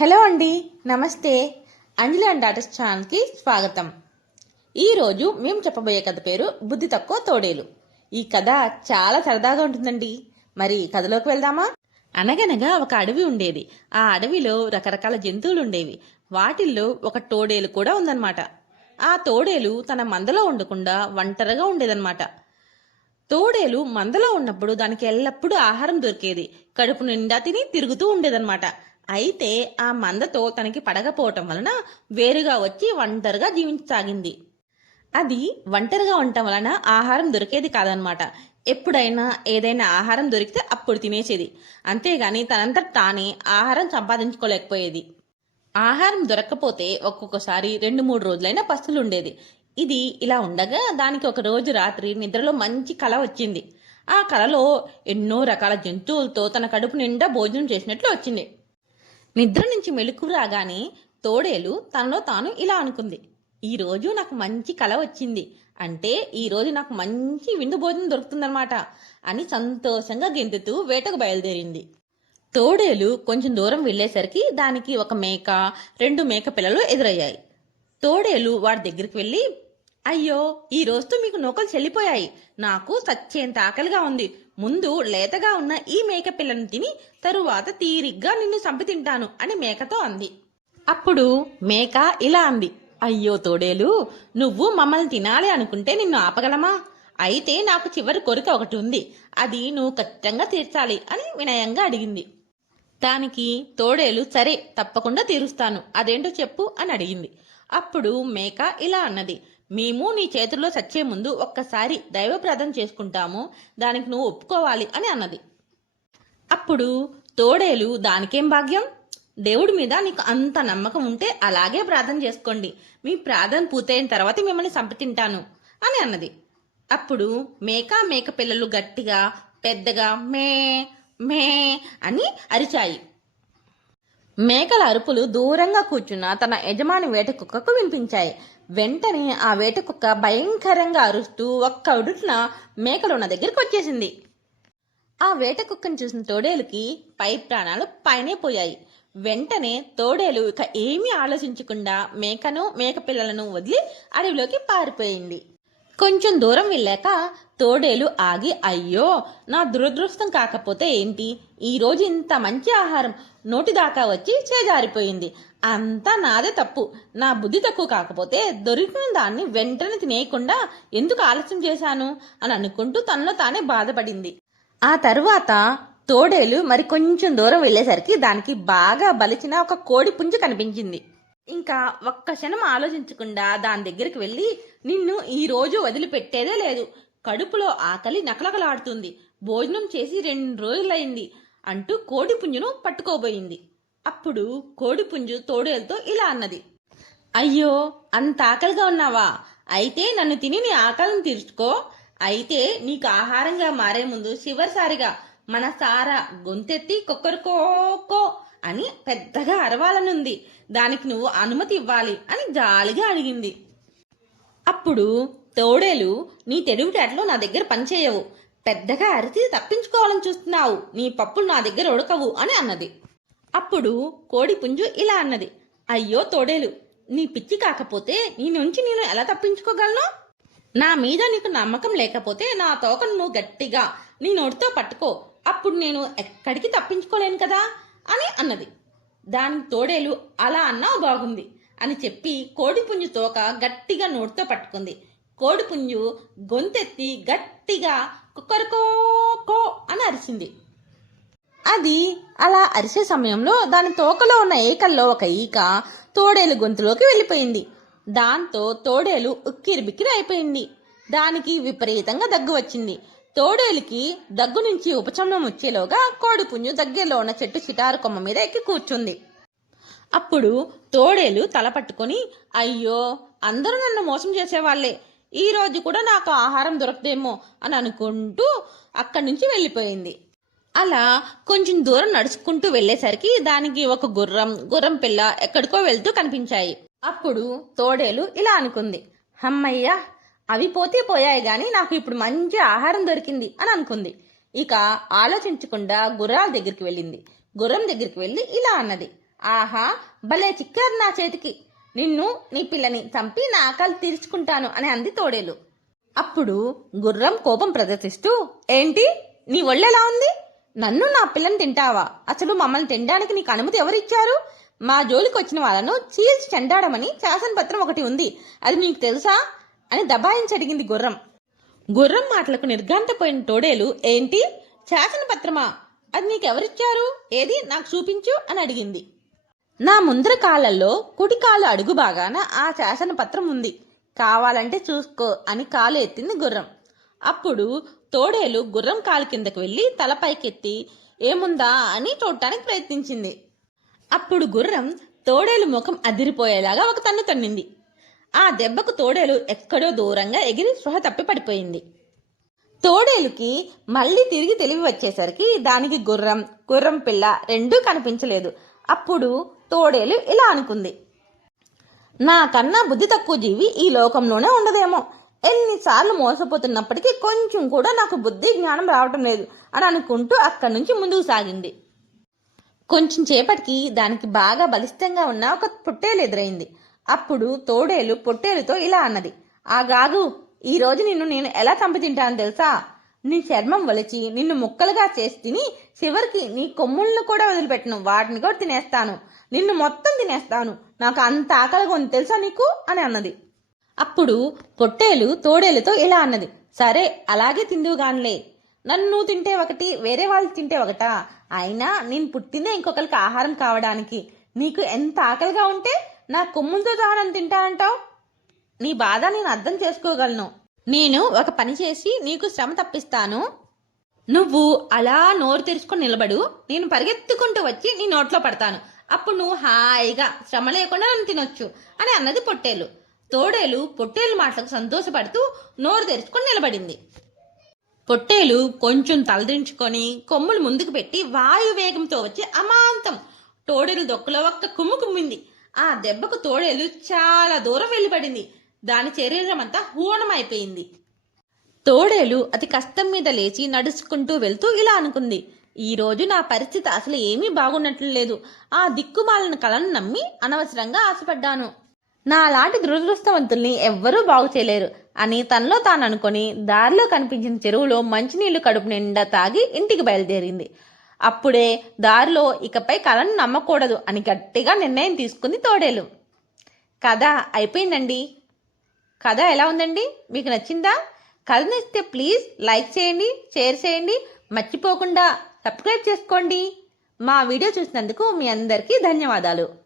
Hello అండి నమస్తే. అంజలి and daughters ఛానల్కి స్వాగతం. ఈరోజు మేము చెప్పబోయే కథ పేరు బుద్ధి తక్కువ తోడేలు. ఈ కథ చాలా సరదాగా ఉంటుందండి. మరి కథలోకి వెళ్దామా? అనగనగా ఒక అడవి ఉండేది. ఆ అడవిలో రకరకాల జంతువులు ఉండేవి. వాటిల్లో ఒక తోడేలు కూడా ఉందన్నమాట. ఆ తోడేలు తన మందలో ఉండకుండా ఒంటరిగా ఉండేదన్నమాట. తోడేలు మందలో ఉన్నప్పుడు దానికి ఎల్లప్పుడూ ఆహారం దొరికేది. కడుపు నిండా తిని తిరుగుతూ ఉండేదన్నమాట. అయితే ఆ మందతో తనకి పడకపోవటం వలన వేరుగా వచ్చి ఒంటరిగా జీవించసాగింది. అది ఒంటరిగా ఉండటం వలన ఆహారం దొరికేది కాదనమాట. ఎప్పుడైనా ఏదైనా ఆహారం దొరికితే అప్పుడు తినేసేది. అంతేగాని తనంతట తానే ఆహారం సంపాదించుకోలేకపోయేది. ఆహారం దొరక్కపోతే ఒక్కొక్కసారి రెండు మూడు రోజులైనా పస్తులు ఉండేది ఇది ఇలా ఉండగా దానికి ఒక రోజు రాత్రి నిద్రలో మంచి కల వచ్చింది. ఆ కలలో ఎన్నో రకాల జంతువులతో తన కడుపు నిండా భోజనం చేసినట్లు వచ్చింది. నిద్ర నుంచి మెలకు రాగానే తోడేలు తనలో తాను ఇలా అనుకుంది ఈ రోజు నాకు మంచి కల వచ్చింది అంటే ఈరోజు నాకు మంచి విందు భోజనం దొరుకుతుందన్నమాట అని సంతోషంగా గెంతుతూ వేటకు బయలుదేరింది. తోడేలు కొంచెం దూరం వెళ్ళేసరికి దానికి ఒక మేక రెండు మేక పిల్లలు ఎదురయ్యాయి. తోడేలు వాడి దగ్గరికి వెళ్ళి అయ్యో ఈ రోజుతో మీకు నూకలు చెల్లిపోయాయి. నాకు సచ్చేంత ఆకలిగా ఉంది. ముందు లేతగా ఉన్న ఈ మేక పిల్లను తిని తరువాత తీరిగ్గా నిన్ను చంపి తింటాను అని మేకతో అంది. అప్పుడు మేక ఇలా అంది. అయ్యో తోడేలు నువ్వు మమ్మల్ని తినాలి అనుకుంటే నిన్ను ఆపగలమా? అయితే నాకు చివరి కోరిక ఒకటి ఉంది. అది నువ్వు ఖచ్చితంగా తీర్చాలి అని వినయంగా అడిగింది. దానికి తోడేలు సరే తప్పకుండా తీరుస్తాను. అదేంటో చెప్పు అని అడిగింది. అప్పుడు మేక ఇలా అన్నది. మేము నీ చేతుల్లో చచ్చే ముందు ఒక్కసారి దైవ ప్రార్థన చేసుకుంటాము. దానికి నువ్వు ఒప్పుకోవాలి అని అన్నది. అప్పుడు తోడేలు దానికేం భాగ్యం? దేవుడి మీద నీకు అంత నమ్మకం ఉంటే అలాగే ప్రార్థన చేసుకోండి. మీ ప్రార్థన పూర్తయిన తర్వాత మిమ్మల్ని సంపతింటాను అని అన్నది. అప్పుడు మేక మేక పిల్లలు గట్టిగా పెద్దగా మే మే అని అరిచాయి. మేకల అరుపులు దూరంగా కూర్చున్న తన యజమాని వేట కుక్కకు వినిపించాయి. వెంటనే ఆ వేటకుక్క భయంకరంగా అరుస్తూ ఒక్క ఉడుట్న మేకలున్న దగ్గరికి వచ్చేసింది. ఆ వేటకుక్కను చూసిన తోడేలుకి పై ప్రాణాలు పైనే పోయాయి. వెంటనే తోడేలు ఇక ఏమీ ఆలోచించకుండా మేకను మేక పిల్లలను వదిలి అడవిలోకి పారిపోయింది. కొంచెం దూరం వెళ్ళాక తోడేలు ఆగి అయ్యో నా దురదృష్టం కాకపోతే ఏంటి? ఈరోజు ఇంత మంచి ఆహారం నోటి దాకా వచ్చి చేజారిపోయింది. అంతా నాదే తప్పు. నా బుద్ధి తక్కువ కాకపోతే దొరికిన దాన్ని వెంటనే తినేయకుండా ఎందుకు ఆలస్యం చేశాను? అని అనుకుంటూ తనలో తానే బాధపడింది. ఆ తరువాత తోడేలు మరి కొంచెం దూరం వెళ్ళేసరికి దానికి బాగా బలిచిన ఒక కోడి పుంజు కనిపించింది. ఇంకా ఒక్క క్షణం ఆలోచించకుండా దాని దగ్గరికి వెళ్ళి నిన్ను ఈరోజు వదిలిపెట్టేదే లేదు. కడుపులో ఆకలి నకలకలాడుతుంది. భోజనం చేసి రెండు రోజులైంది అంటూ కోడిపుంజును పట్టుకోబోయింది. అప్పుడు కోడిపుంజు తోడేలతో ఇలా అన్నది. అయ్యో అంత ఆకలిగా ఉన్నావా? అయితే నన్ను తిని నీ ఆకలిని తీర్చుకో. అయితే నీకు ఆహారంగా మారే ముందు చివరిసారిగా మన సారా గొంతెత్తి కొక్కరుకోకో అని పెద్దగా అరవాలనుంది. దానికి నువ్వు అనుమతి ఇవ్వాలి అని జాలిగా అడిగింది. అప్పుడు తోడేలు నీ తెలివితేటలు నా దగ్గర పనిచేయవు. పెద్దగా అరిచి తప్పించుకోవాలని చూస్తున్నావు. నీ పప్పులు నా దగ్గర ఉడకవు అని అన్నది. అప్పుడు కోడి పుంజు ఇలా అన్నది. అయ్యో తోడేలు నీ పిచ్చి కాకపోతే నీ నుంచి నేను ఎలా తప్పించుకోగలను? నా మీద నీకు నమ్మకం లేకపోతే నా తోకను నువ్వు గట్టిగా నీ నోటితో పట్టుకో. అప్పుడు నేను ఎక్కడికి తప్పించుకోలేను కదా? అని అన్నది. దాని తోడేలు అలా అన్నా బాగుంది అని చెప్పి కోడిపుంజు తోక గట్టిగా నోటితో పట్టుకుంది. కోడిపుంజు గొంతెత్తి గట్టిగా కుక్కరుకో అని అరిచింది. అది అలా అరిసే సమయంలో దాని తోకలో ఉన్న ఏకల్లో ఒక ఈక తోడేలు గొంతులోకి వెళ్ళిపోయింది. దాంతో తోడేలు ఉక్కిరి బిక్కిరి అయిపోయింది. దానికి విపరీతంగా దగ్గు వచ్చింది. తోడేలుకి దగ్గు నుంచి ఉపశమనం వచ్చేలోగా కోడిపుంజు దగ్గరలో ఉన్న చెట్టు చిటారు కొమ్మ మీద ఎక్కి కూర్చుంది. అప్పుడు తోడేలు తల పట్టుకొని అయ్యో అందరూ నన్ను మోసం చేసేవాళ్ళే ఈ రోజు కూడా నాకు ఆహారం దొరకదేమో అని అనుకుంటూ అక్కడి నుంచి వెళ్ళిపోయింది. అలా కొంచెం దూరం నడుచుకుంటూ వెళ్ళేసరికి దానికి ఒక గుర్రం గుర్రం పిల్ల ఎక్కడికో వెళ్తూ కనిపించాయి. అప్పుడు తోడేలు ఇలా అనుకుంది అమ్మయ్యా అవి పోతే పోయాయి గాని నాకు ఇప్పుడు మంచి ఆహారం దొరికింది అని అనుకుంది. ఇక ఆలోచించకుండా గుర్రాల దగ్గరికి వెళ్ళింది. గుర్రం దగ్గరికి వెళ్ళి ఇలా అన్నది. ఆహా భలే చిక్కారు నా చేతికి. నిన్ను నీ పిల్లని చంపి నా ఆకలి తీర్చుకుంటాను అని అంది తోడేలు. అప్పుడు గుర్రం కోపం ప్రదర్శిస్తూ ఏంటి? నీ ఒళ్ళెలా ఉంది? నన్ను నా పిల్లని తింటావా? అసలు మమ్మల్ని తినడానికి నీకు అనుమతి ఎవరిచ్చారు? మా జోలికి వచ్చిన వాళ్ళను చీల్చి చెండాడమని శాసనపత్రం ఒకటి ఉంది. అది నీకు తెలుసా? అని దబాయించి అడిగింది గుర్రం. గుర్రం మాటలకు నిర్ఘాంతపోయిన తోడేలు ఏంటి? శాసన పత్రమా? అది నీకెవరిచ్చారు? ఏది? నాకు చూపించు అని అడిగింది. నా ముందర కాళ్ళల్లో కుడి కాలు అడుగు బాగాన ఆ శాసన పత్రం ఉంది. కావాలంటే చూసుకో అని కాలు ఎత్తింది గుర్రం. అప్పుడు తోడేలు గుర్రం కాలు కిందకు వెళ్ళి తల పైకెత్తి ఏముందా? అని చూడటానికి ప్రయత్నించింది. అప్పుడు గుర్రం తోడేలు ముఖం అదిరిపోయేలాగా ఒక తన్ను తన్నింది. ఆ దెబ్బకు తోడేలు ఎక్కడో దూరంగా ఎగిరి స్పృహ తప్పి పడిపోయింది తోడేలుకి మళ్ళీ తిరిగి తెలివి వచ్చేసరికి దానికి గుర్రం గుర్రం పిల్ల రెండూ కనిపించలేదు. అప్పుడు తోడేలు ఇలా అనుకుంది. నాకన్నా బుద్ధి తక్కువ జీవి ఈ లోకంలోనే ఉండదేమో. ఎన్నిసార్లు మోసపోతున్నప్పటికీ కొంచెం కూడా నాకు బుద్ధి జ్ఞానం రావటం లేదు అని అనుకుంటూ అక్కడి నుంచి ముందుకు సాగింది. కొంచెం సేపటికి దానికి బాగా బలిష్టంగా ఉన్న ఒక పొట్టేలు ఎదురైంది. అప్పుడు తోడేలు పొట్టేలుతో ఇలా అన్నది ఆ గాగు ఈ రోజు నిన్ను నేను ఎలా చంపి తింటాను తెలుసా? నీ చర్మం వలిచి నిన్ను ముక్కలుగా చేసి తిని చివరికి నీ కొమ్ములను కూడా వదిలిపెట్టను. వాటిని కూడా తినేస్తాను. నిన్ను మొత్తం తినేస్తాను. నాకు అంత ఆకలిగా ఉంది తెలుసా నీకు? అని అన్నది. అప్పుడు పొట్టేలు తోడేలుతో ఇలా అన్నది సరే అలాగే తిందువుగానిలే నన్ను తింటే ఒకటి వేరే వాళ్ళు తింటే ఒకటా? అయినా నేను పుట్టిందే ఇంకొకరికి ఆహారం కావడానికి. నీకు ఎంత ఆకలిగా ఉంటే నా కొమ్ములతో సహనం తింటానంటావు నీ బాధ నేను అర్థం చేసుకోగలను. నేను ఒక పని చేసి నీకు శ్రమ తప్పిస్తాను. నువ్వు అలా నోరు తెరుచుకొని నిలబడు. నేను పరిగెత్తుకుంటూ వచ్చి నీ నోట్లో పడతాను. అప్పుడు నువ్వు హాయిగా శ్రమ లేకుండా నన్ను తినొచ్చు అని అన్నది పొట్టేలు. తోడేలు పొట్టేలు మాటలకు సంతోషపడుతూ నోరు తెరుచుకొని నిలబడింది. పొట్టేలు కొంచెం తలదించుకొని కొమ్ములు ముందుకు పెట్టి వాయు వేగంతో వచ్చి అమాంతం తోడేలు దొక్కలో ఒక్క కుమ్ము కుమ్మింది. ఆ దెబ్బకు తోడేలు చాలా దూరం వెళ్ళిపడింది. దాని శరీరం అంతా హూనమైపోయింది తోడేలు అతి కష్టం మీద లేచి నడుచుకుంటూ వెళ్తూ ఇలా అనుకుంది. ఈ రోజు నా పరిస్థితి అసలు ఏమీ బాగున్నట్లు లేదు. ఆ దిక్కుమాలిన కళను నమ్మి అనవసరంగా ఆశపడ్డాను. నాలాంటి దురదృష్టవంతుల్ని ఎవ్వరూ బాగు చేయలేరు. అని తనలో తాను అనుకొని దారిలో కనిపించిన చెరువులో మంచినీళ్ళు కడుపు నిండా తాగి ఇంటికి బయలుదేరింది. అప్పుడే దారిలో ఇకపై కళను నమ్మకూడదు అని గట్టిగా నిర్ణయం తీసుకుంది తోడేలు. కథ అయిపోయిందండి. కథ ఎలా ఉందండి? మీకు నచ్చిందా? కథ నచ్చితే ప్లీజ్ లైక్ చేయండి షేర్ చేయండి. మర్చిపోకుండా సబ్స్క్రైబ్ చేసుకోండి. మా వీడియో చూసినందుకు మీ అందరికీ ధన్యవాదాలు.